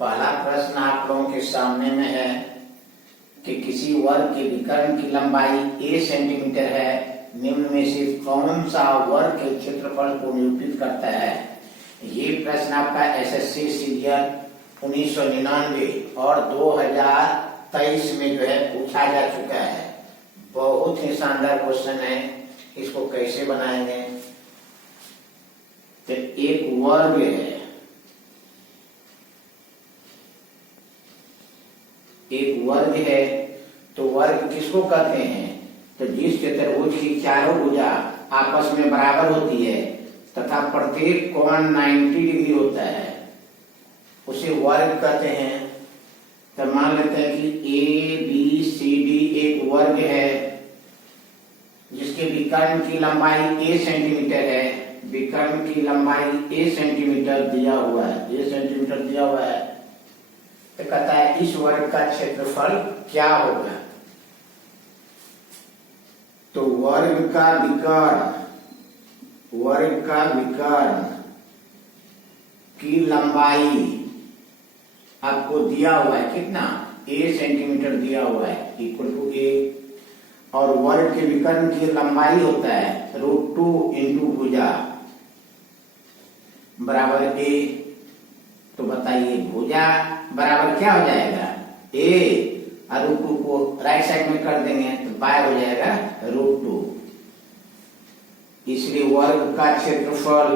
पहला प्रश्न आप लोगों के सामने में है कि किसी वर्ग के विकर्ण की लंबाई a सेंटीमीटर है, निम्न में से कौन सा वर्ग के क्षेत्रफल को निरूपित करता है। ये प्रश्न आपका एसएससी सीरियल 1999 और 2023 में जो है पूछा जा चुका है। बहुत ही शानदार क्वेश्चन है। इसको कैसे बनाएंगे, तो एक वर्ग है, एक वर्ग है, तो वर्ग किसको कहते हैं, तो जिस चतुर्भुज की चारों भुजा आपस में बराबर होती है तथा प्रत्येक कोण 90 डिग्री होता है उसे वर्ग कहते हैं। तो मान लेते हैं कि ए बी सी डी एक वर्ग है जिसके विकर्ण की लंबाई a सेंटीमीटर है। विकर्ण की लंबाई a सेंटीमीटर दिया हुआ है, a सेंटीमीटर दिया हुआ है। तो कहता है इस वर्ग का क्षेत्रफल क्या होगा। तो वर्ग का विकर्ण की लंबाई आपको दिया हुआ है, कितना, a सेंटीमीटर दिया हुआ है, इक्वल टू a, और वर्ग के विकर्ण की लंबाई होता है √2 इंटू भुजा बराबर a। तो बताइए भुजा बराबर क्या हो जाएगा, a, और √2 को राइट साइड में कर देंगे तो बाय हो जाएगा √2। इसलिए वर्ग का क्षेत्रफल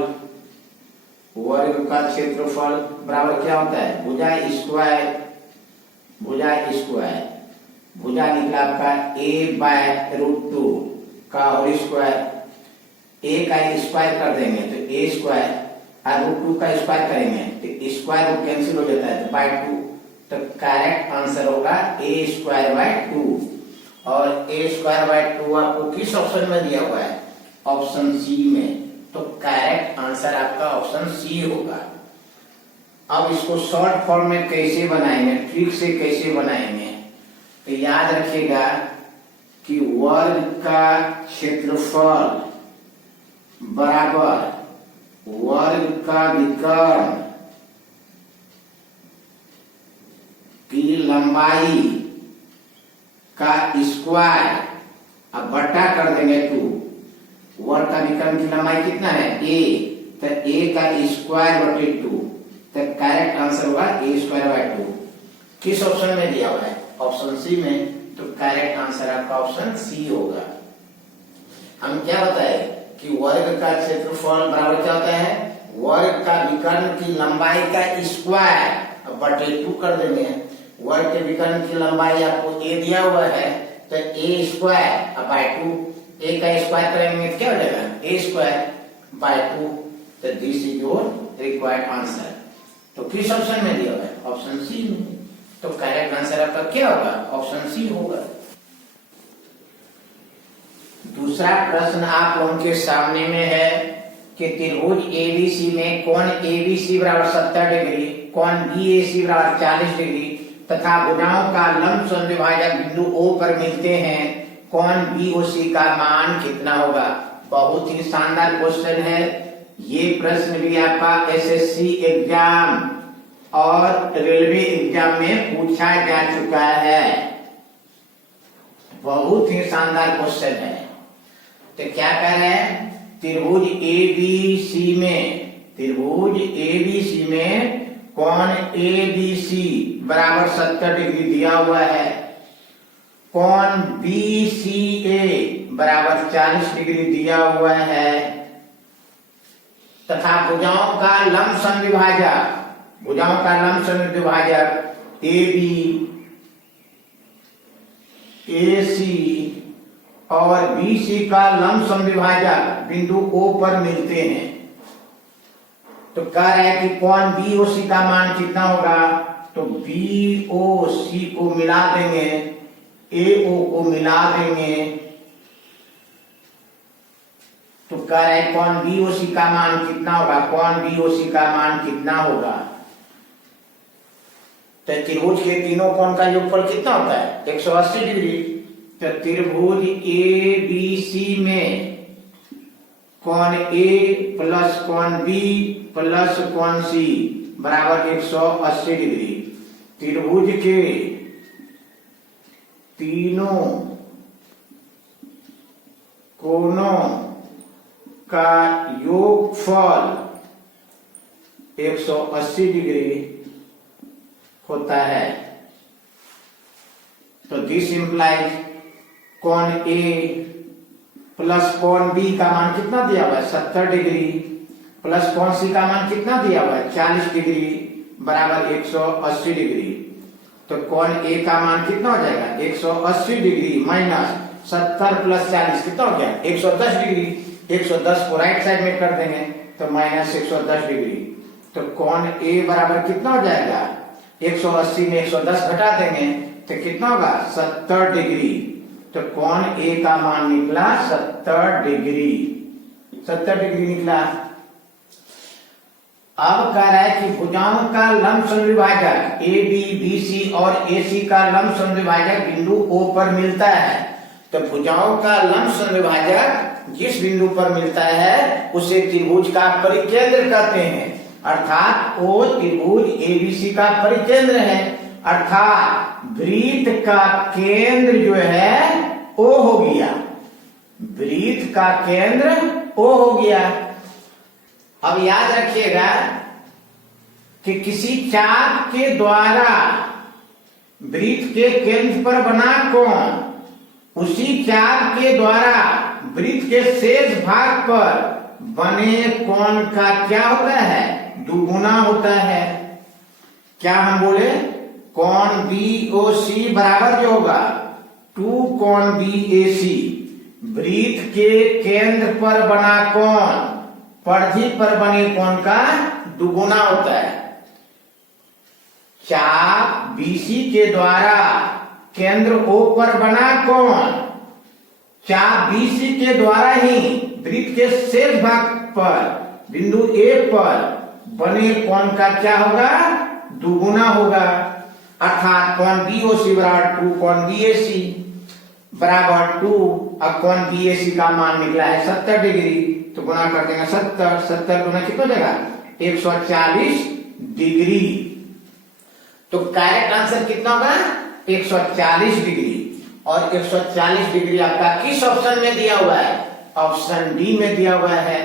बराबर क्या होता है, भुजा स्क्वायर, भुजा निकला आपका a बाय √2 का होल स्क्वायर, a का स्क्वायर कर देंगे तो a स्क्वायर, और √2 का स्क्वायर करेंगे तो स्क्वायर कैंसिल हो जाता है तो बाय 2। तो करेक्ट आंसर होगा a स्क्वायर बाय 2। और a स्क्वायर बाय 2 आपको किस ऑप्शन में दिया हुआ है, ऑप्शन सी में। तो करेक्ट आंसर आपका ऑप्शन सी होगा। अब इसको शॉर्ट फॉर्म में कैसे बनाएंगे, ट्रिक से कैसे बनाएंगे, तो याद रखिएगा कि वर्ग का क्षेत्रफल बराबर वर्ग का विकर्ण की लंबाई का स्क्वायर, अब बटा कर देंगे 2। वर्ग का विकर्ण की लंबाई कितना है a, तो a का स्क्वायर बटे 2। तो करेक्ट आंसर होगा a स्क्वायर बाय 2। किस ऑप्शन में दिया हुआ है, ऑप्शन सी में। तो करेक्ट आंसर आपका ऑप्शन सी होगा। हम क्या बताए कि वर्ग का क्षेत्रफल बराबर क्या होता है, वर्ग का विकर्ण की लंबाई का स्क्वायर बटे 2 कर देंगे। वर्ग के विकर्ण की लंबाई आपको a दिया हुआ है तो a स्क्वायर बाय 2, a का स्क्वायर करेंगे तो क्या हो जाएगा, a स्क्वायर बाय 2। तो this is your required answer. तो किस ऑप्शन में दिया हुआ है, ऑप्शन सी में। तो करेक्ट आंसर आपका क्या होगा, ऑप्शन सी होगा। दूसरा प्रश्न आप लोगों के सामने में है कि त्रिभुज एबीसी में कोण एबीसी बराबर 70 डिग्री, कोण बीएसी बराबर 40 डिग्री तथा भुजाओं का लंब समद्विभाजक बिंदु O पर मिलते हैं, कोण बीओसी का मान कितना होगा। बहुत ही शानदार क्वेश्चन है। ये प्रश्न भी आपका एसएससी एग्जाम और रेलवे एग्जाम में पूछा जा चुका है। बहुत ही शानदार क्वेश्चन है। तो क्या कह रहे हैं, त्रिभुज एबीसी में कोण एबीसी बराबर 70 डिग्री दिया हुआ है, कोण बीसीए बराबर 40 डिग्री दिया हुआ है तथा भुजाओं का लंब समद्विभाजक AB, AC और BC का लंब समद्विभाजक बिंदु O पर मिलते हैं। तो कह रहा है कि कोण BOC का मान कितना होगा। तो BOC को मिला देंगे, AO को मिला देंगे, तो कह रहा है कोण BOC का मान कितना होगा, कोण BOC का मान कितना होगा। तो त्रिभुज के तीनों कोण का योगफल कितना होता है, 180 डिग्री। तो त्रिभुज ABC में कोण A प्लस कोण B प्लस कोण सी बराबर 180 डिग्री। त्रिभुज के तीनों कोणों का योगफल 180 डिग्री होता है। तो दिस इंप्लाइज कोण ए प्लस कोण बी का मान कितना दिया हुआ है 70 डिग्री, प्लस कोण सी का मान कितना दिया हुआ है 40 डिग्री बराबर 180 डिग्री। तो कोण ए का मान कितना हो जाएगा 180 डिग्री माइनस 70 प्लस 40 कितना हो गया 110 डिग्री। 110 को राइट साइड में कर देंगे तो माइनस 110 डिग्री। तो कोण ए बराबर कितना हो जाएगा 180 में 110 घटा देंगे तो कितना होगा 70 डिग्री। तो कोण ए का मान निकला 70 डिग्री, 70 डिग्री निकला। अब कह रहा है कि भुजाओं का लंब समद्विभाजक ए बी बी सी और ए सी का लंब समद्विभाजक बिंदु O पर मिलता है। तो भुजाओं का लंब समद्विभाजक जिस बिंदु पर मिलता है उसे त्रिभुज का परिकेंद्र कहते हैं। अर्थात O त्रिभुज ABC का परिकेंद्र है, अर्थात वृत्त का केंद्र जो है O हो गया, वृत्त का केंद्र O हो गया। अब याद रखिएगा कि किसी चाप के द्वारा वृत्त के केंद्र पर बना कोण उसी चाप के द्वारा वृत्त के शेष भाग पर बने कोण का क्या होता है दुगुना होता है। क्या हम बोले कोण BOC बराबर जो होगा 2 कोण BAC। वृत्त के केंद्र पर बना कोण परिधि पर बने कोण का दुगुना होता है। चाप BC के द्वारा केंद्र O पर बना कोण चाप BC के द्वारा ही वृत्त के शेष भाग पर बिंदु A पर बने कोण का क्या होगा दुगुना होगा। अर्थात कोण BOC बराबर 2 कोण BAC बराबर 2। अब कोण BAC का मान निकला है 70 डिग्री, तो गुना कर देंगे 70 गुना कितना हो जाएगा 140 डिग्री। तो करेक्ट आंसर कितना होगा 140 डिग्री। और 140 डिग्री आपका किस ऑप्शन में दिया हुआ है ऑप्शन डी में दिया हुआ है।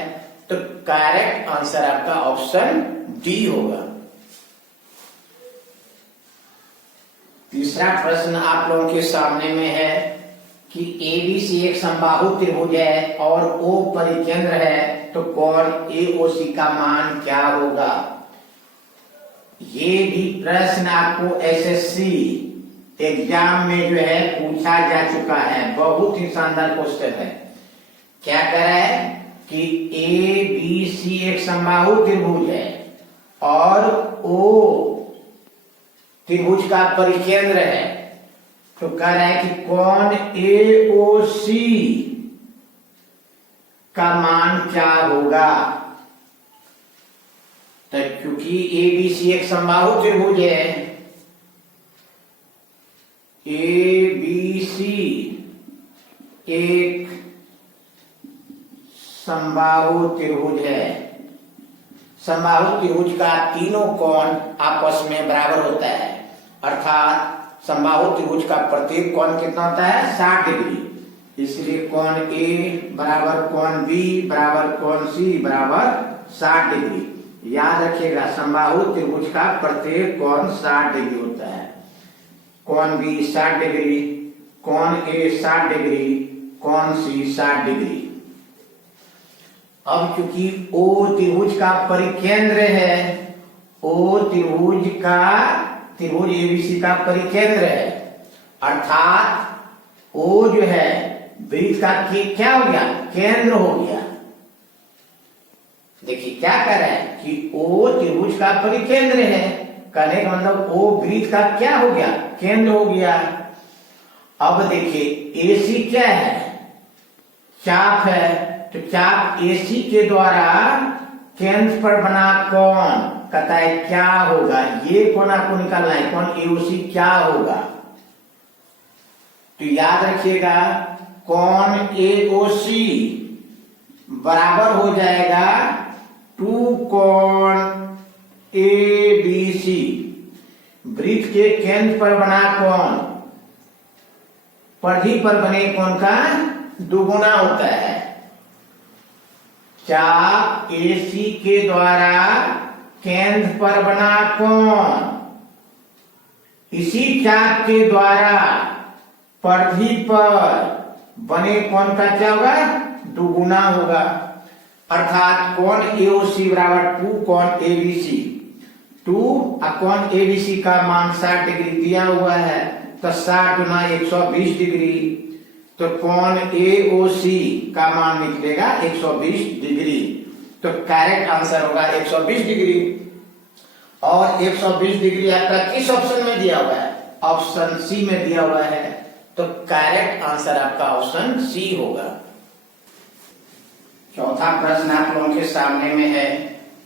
तो करेक्ट आंसर आपका ऑप्शन डी होगा। तीसरा प्रश्न आप लोगों के सामने में है कि ABC एक समबाहु त्रिभुज है और O परिकेंद्र है, तो कोण AOC का मान क्या होगा। ये भी प्रश्न आपको SSC एग्जाम में जो है पूछा जा चुका है, बहुत ही शानदार क्वेश्चन है। क्या कह रहा है कि ABC एक समबाहु त्रिभुज है और O त्रिभुज का परिकेंद्र है, तो कह रहा है कि कोण AOC का मान क्या होगा। तो क्योंकि ABC एक समबाहु त्रिभुज है, ABC एक समबाहु त्रिभुज है। समबाहु त्रिभुज का तीनों कोण आपस में बराबर होता है, अर्थात समबाहु त्रिभुज का प्रत्येक कोण कितना होता है 60 डिग्री। इसलिए कोण A बराबर कोण B बराबर कोण C बराबर 60 डिग्री। याद रखिएगा समबाहु त्रिभुज का प्रत्येक कोण 60 डिग्री होता है। कोण B 60 डिग्री, कोण A 60 डिग्री, कोण C 60 डिग्री। अब क्योंकि O त्रिभुज का परिकेंद्र है, O त्रिभुज ABC का परिकेंद्र है, अर्थात O जो है वृत्त का क्या हो गया केंद्र हो गया। देखिए क्या कह रहा है कि O त्रिभुज का परिकेंद्र है, कहने का मतलब O वृत्त का क्या हो गया केंद्र हो गया। अब देखिए AC क्या है चाप है, तो चाप AC के द्वारा केंद्र पर बना कोण कहता है क्या होगा, ये कोण आपको निकालना है कोण AOC क्या होगा। तो याद रखिएगा कोण AOC बराबर हो जाएगा टू कोण ABC, वृत्त के केंद्र पर बना कोण परिधि पर बने कोण का दुगुना होता है। चाप AC के द्वारा केंद्र पर बना कोण इसी चाप के द्वारा परिधि पर बने कोण का क्या होगा, दुगुना होगा। अर्थात कोण AOC बराबर 2 कोण ABC, 2 कोण ABC का मान 60 डिग्री दिया हुआ है, तो 60 गुना 120 डिग्री, तो कोण AOC का मान निकलेगा 120 डिग्री। तो करेक्ट आंसर होगा 120 डिग्री। और 120 डिग्री आपका किस ऑप्शन में दिया हुआ है, ऑप्शन सी में दिया हुआ है, तो करेक्ट आंसर आपका ऑप्शन सी होगा। चौथा प्रश्न आप लोगों के सामने में है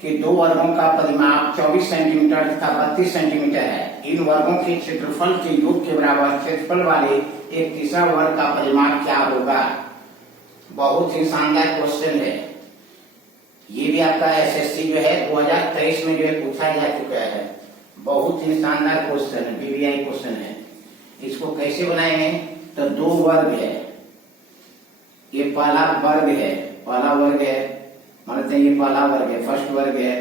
कि दो वर्गों का परिमाप 24 सेंटीमीटर तथा 32 सेंटीमीटर है। इन वर्गों के क्षेत्रफल के योग के बराबर क्षेत्रफल वाले एक तीसरा वर्ग का परिमाप क्या होगा। बहुत ही शानदार क्वेश्चन है। ये भी आपका SSC जो है 2023 में जो है पूछा जा चुका है। बहुत ही शानदार क्वेश्चन है, BBI क्वेश्चन है। इसको कैसे बनाएंगे, तो दो वर्ग है, ये पहला वर्ग है, पहला वर्ग है, मानते हैं ये पहला वर्ग है, फर्स्ट वर्ग है,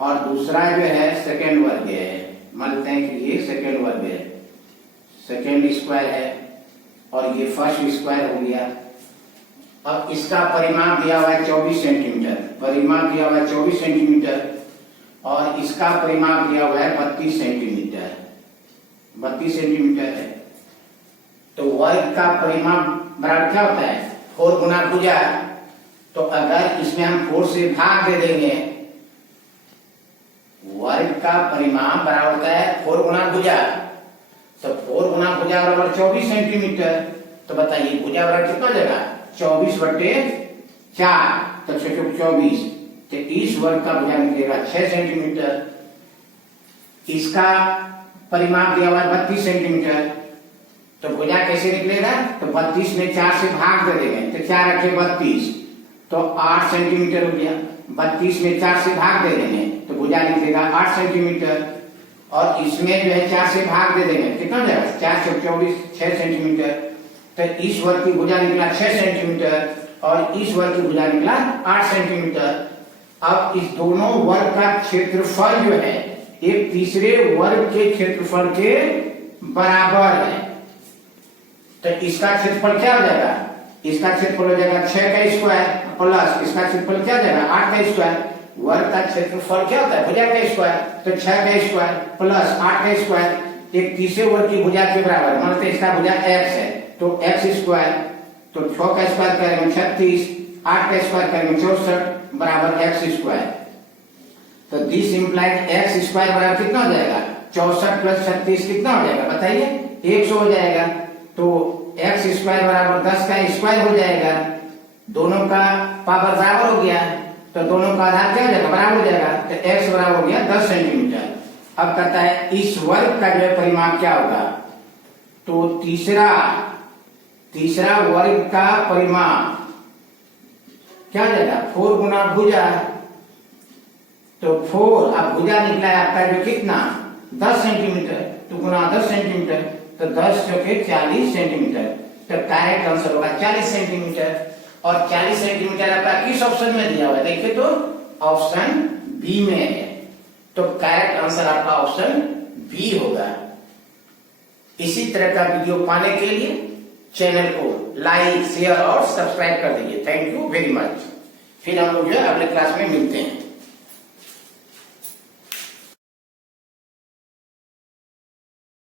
और दूसरा जो है सेकेंड वर्ग है, मानते हैं कि ये सेकेंड वर्ग है, सेकेंड स्क्वायर है, और ये फर्स्ट स्क्वायर हो गया। अब इसका परिमाप दिया हुआ है 24 सेंटीमीटर, परिमाप दिया हुआ है 24 सेंटीमीटर, और इसका परिमाप दिया हुआ है 32 सेंटीमीटर, 32 सेंटीमीटर है। तो वर्ग का परिमाप बराबर क्या होता है, 4 गुना भुजा। तो अगर इसमें हम 4 से भाग दे देंगे, वर्ग का परिमाप बराबर होता है 4 गुना भुजा। तो 4 गुना भुजा बराबर 24 सेंटीमीटर। तो बताइए भुजा बराबर कितना हो जाएगा, 24/4, तो 24। तो इस वर्ग का भुजा निकलेगा 6 सेंटीमीटर। इसका परिमाप दिया हुआ है 32 सेंटीमीटर। तो भुजा कैसे निकलेगा, तो 32 में 4 से भाग दे देंगे, तो 4 रखे 32, तो 8 सेंटीमीटर हो गया। 32 में 4 से भाग दे देंगे तो भुजा निकलेगा 8 सेंटीमीटर, और इसमें जो है 4 से भाग दे देंगे, कितना हो जाएगा, 4 से 24, 6 सेंटीमीटर। तो इस वर्ग की भुजा निकला 6 सेंटीमीटर, और इस वर्ग की भुजा निकला 8 सेंटीमीटर। अब इस दोनों वर्ग का क्षेत्रफल जो है एक तीसरे वर्ग के क्षेत्रफल के बराबर है। तो इसका क्षेत्रफल क्या हो जाएगा, इसका क्षेत्रफल हो जाएगा 6 का स्क्वायर प्लस इसका क्षेत्रफल क्या हो जाएगा 8 का स्क्वायर। वर्ग का क्षेत्रफल क्या होता है, भुजा का स्क्वायर, तो 6 का स्क्वायर प्लस 8 का स्क्वायर एक तीसरे वर्ग की भुजा के बराबर। मानते इसका भुजा x है, तो x स्क्वायर, तो 6 का स्क्वायर करेंगे 36, 8 का स्क्वायर करेंगे 64 बराबर x स्क्वायर। तो दिस इंप्लाइज x स्क्वायर बराबर कितना हो जाएगा, 64 प्लस 36 कितना हो जाएगा बताइए, 100 हो जाएगा। तो x स्क्वायर बराबर 10 का स्क्वायर हो जाएगा, दोनों का पावर बराबर हो गया, तो दोनों का आधार क्या हो जाएगा, बराबर हो जाएगा। तो x बराबर हो गया 10 सेंटीमीटर। अब कहता है इस वर्ग का जो परिमाप क्या होगा, तो तीसरा वर्ग का परिमाप क्या हो जाएगा, 4 गुना भुजा। तो 4 अब भुजा निकला है आपका जो कितना 10 सेंटीमीटर, तो गुना 10 सेंटीमीटर, तो 10 चौके 40 सेंटीमीटर। तो करेक्ट आंसर होगा 40 सेंटीमीटर। और 40 सेंटीमीटर आपका किस ऑप्शन में दिया हुआ है, देखिए तो ऑप्शन बी में है। तो करेक्ट आंसर आपका ऑप्शन बी होगा। इसी तरह का वीडियो पाने के लिए चैनल को लाइक, शेयर और सब्सक्राइब कर दीजिए। Thank you very much. फिर हम लोग जो है अगले क्लास में मिलते हैं।